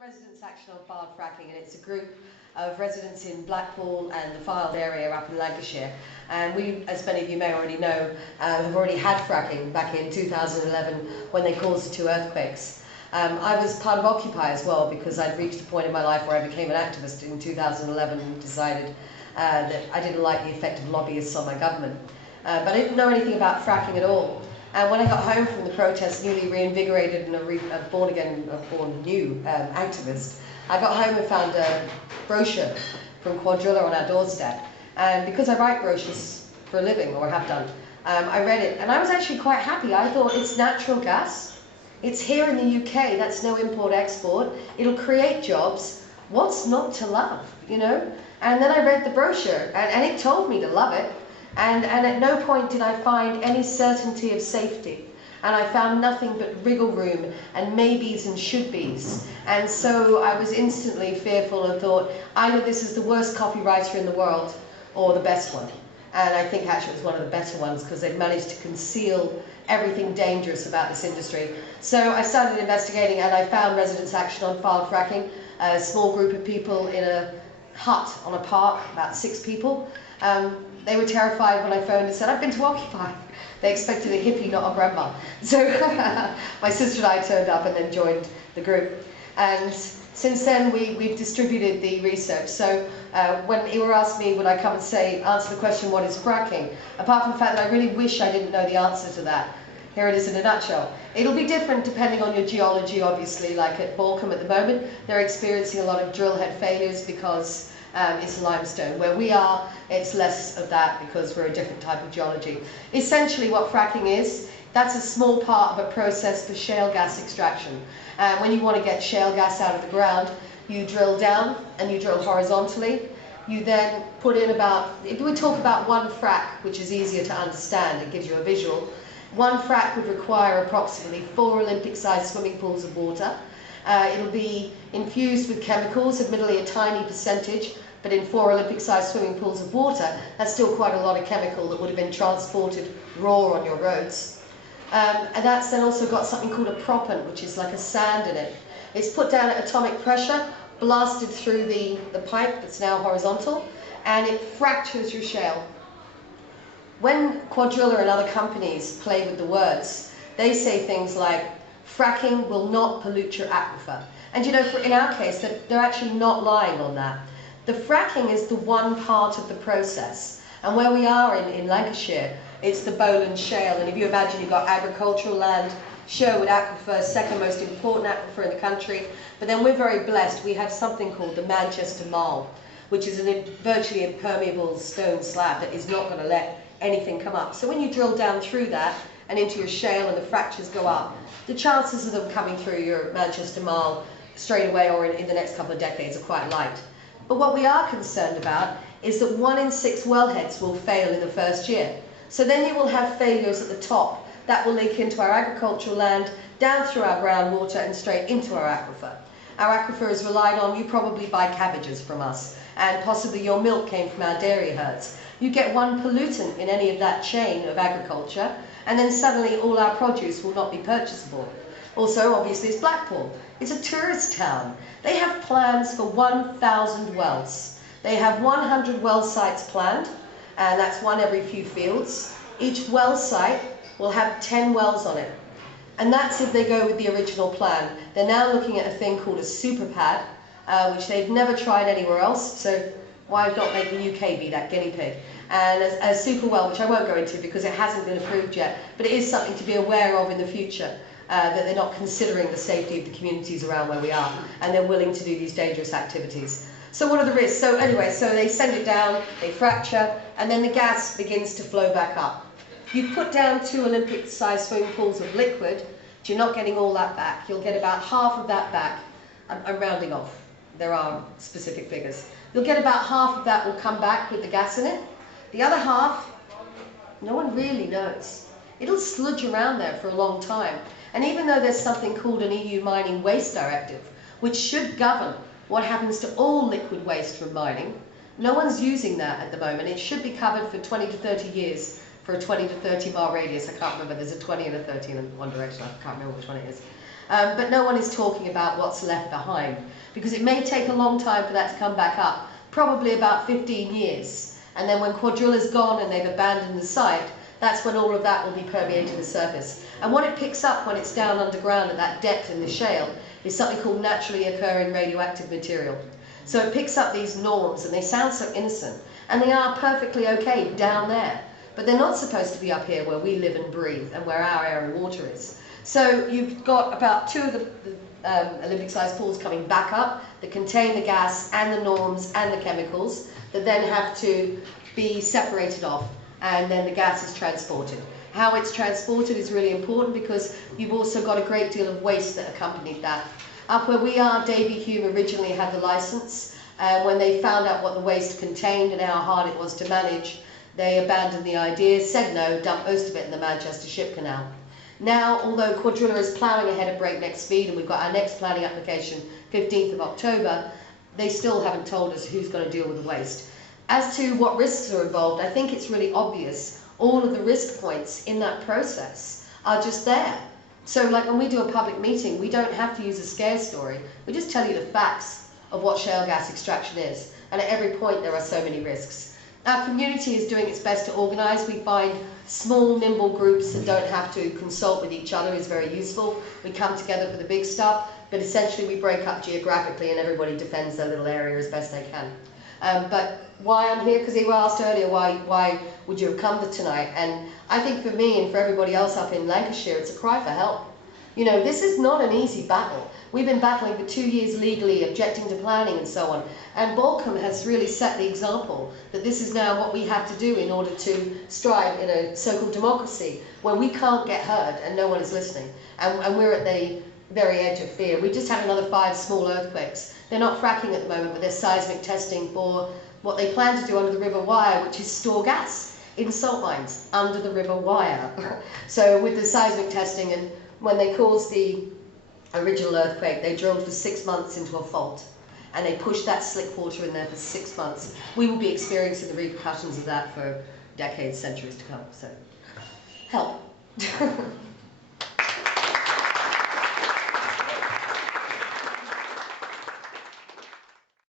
Residents Action on Filed Fracking, and it's a group of residents in Blackpool and the Filed area up in Lancashire. And we, as many of you may already know, have already had fracking back in 2011 when they caused the 2 earthquakes. I was part of Occupy as well because I'd reached a point in my life where I became an activist in 2011 and decided that I didn't like the effect of lobbyists on my government. But I didn't know anything about fracking at all. And when I got home from the protest, newly reinvigorated and a born new activist, I got home and found a brochure from Quadrilla on our doorstep. And because I write brochures for a living, or have done, I read it, and I was actually quite happy. I thought, it's natural gas, it's here in the UK, that's no import-export, it'll create jobs, what's not to love, you know? And then I read the brochure, and it told me to love it. And at no point did I find any certainty of safety. And I found nothing but wriggle room and maybes and should-bes. And so I was instantly fearful and thought, either this is the worst copywriter in the world or the best one. And I think actually it was one of the better ones because they've managed to conceal everything dangerous about this industry. So I started investigating and I found Residents Action on Filed Fracking, a small group of people in a hut on a park, about 6 people. They were terrified when I phoned and said, I've been to Occupy. They expected a hippie, not a grandma. So my sister and I turned up and then joined the group. And since then, we've distributed the research. So when you were asked me, would I come and answer the question, what is fracking? Apart from the fact that I really wish I didn't know the answer to that. Here it is in a nutshell. It'll be different depending on your geology, obviously. Like at Balcombe at the moment, they're experiencing a lot of drill head failures because it's limestone. Where we are, it's less of that because we're a different type of geology. Essentially what fracking is, that's a small part of a process for shale gas extraction. When you want to get shale gas out of the ground, you drill down and you drill horizontally. You then put in about, if we talk about 1 frac, which is easier to understand, it gives you a visual. 1 frac would require approximately 4 Olympic-sized swimming pools of water. It'll be infused with chemicals, admittedly a tiny percentage, but in 4 Olympic-sized swimming pools of water, that's still quite a lot of chemical that would have been transported raw on your roads. And that's then also got something called a proppant, which is like a sand in it. It's put down at atomic pressure, blasted through the pipe that's now horizontal, and it fractures your shale. When Quadrilla and other companies play with the words, they say things like, fracking will not pollute your aquifer. And you know, in our case, they're actually not lying on that. The fracking is the one part of the process. And where we are in Lancashire, it's the Bowland Shale. And if you imagine you've got agricultural land, Sherwood Aquifer, second most important aquifer in the country. But then we're very blessed. We have something called the Manchester Marl, which is a virtually impermeable stone slab that is not going to let anything come up. So when you drill down through that and into your shale and the fractures go up, the chances of them coming through your Manchester Marl straight away or in the next couple of decades are quite light. But what we are concerned about is that 1 in 6 wellheads will fail in the first year. So then you will have failures at the top that will leak into our agricultural land, down through our groundwater and straight into our aquifer. Our aquifer is relied on, you probably buy cabbages from us, and possibly your milk came from our dairy herds. You get 1 pollutant in any of that chain of agriculture, and then suddenly all our produce will not be purchasable. Also, obviously, it's Blackpool. It's a tourist town. They have plans for 1,000 wells. They have 100 well sites planned, and that's 1 every few fields. Each well site will have 10 wells on it. And that's if they go with the original plan. They're now looking at a thing called a super pad, which they've never tried anywhere else, so why not make the UK be that guinea pig? And a super well, which I won't go into because it hasn't been approved yet, but it is something to be aware of in the future, that they're not considering the safety of the communities around where we are, and they're willing to do these dangerous activities. So what are the risks? So anyway, so they send it down, they fracture, and then the gas begins to flow back up. You put down 2 Olympic-sized swimming pools of liquid, but you're not getting all that back. You'll get about half of that back. I'm rounding off. There are specific figures. You'll get about half of that will come back with the gas in it. The other half, no one really knows. It'll sludge around there for a long time. And even though there's something called an EU Mining Waste Directive, which should govern what happens to all liquid waste from mining, no one's using that at the moment. It should be covered for 20 to 30 years for a 20 to 30 mile radius. I can't remember, there's a 20 and a 30 in one direction, I can't remember which one it is. but no one is talking about what's left behind, because it may take a long time for that to come back up, probably about 15 years. And then when Quadrilla's gone and they've abandoned the site, that's when all of that will be permeating the surface. And what it picks up when it's down underground at that depth in the shale is something called naturally occurring radioactive material. So it picks up these norms, and they sound so innocent, and they are perfectly okay down there. But they're not supposed to be up here where we live and breathe and where our air and water is. So you've got about 2 of the Olympic-sized pools coming back up that contain the gas and the norms and the chemicals that then have to be separated off, and then the gas is transported. How it's transported is really important, because you've also got a great deal of waste that accompanied that. Up where we are, Davy Hume originally had the license, and when they found out what the waste contained and how hard it was to manage, they abandoned the idea, said no, dumped most of it in the Manchester Ship Canal. Now, although Quadrilla is ploughing ahead at breakneck speed, and we've got our next planning application 15th of October, they still haven't told us who's going to deal with the waste. As to what risks are involved, I think it's really obvious. All of the risk points in that process are just there. So like when we do a public meeting, we don't have to use a scare story. We just tell you the facts of what shale gas extraction is. And at every point there are so many risks. Our community is doing its best to organise. We find small, nimble groups that don't have to consult with each other is very useful. We come together for the big stuff, but essentially we break up geographically and everybody defends their little area as best they can. But why I'm here, because you were asked earlier why would you have come to tonight, and I think for me and for everybody else up in Lancashire, it's a cry for help. You know, this is not an easy battle. We've been battling for 2 years legally, objecting to planning and so on, and Balcombe has really set the example that this is now what we have to do in order to strive in a so-called democracy where we can't get heard and no one is listening, and we're at the very edge of fear. We just had another 5 small earthquakes. They're not fracking at the moment, but they're seismic testing for what they plan to do under the River Wyre, which is store gas in salt mines under the River Wyre. So with the seismic testing, and when they caused the original earthquake, they drilled for 6 months into a fault, and they pushed that slick water in there for 6 months. We will be experiencing the repercussions of that for decades, centuries to come. So, help.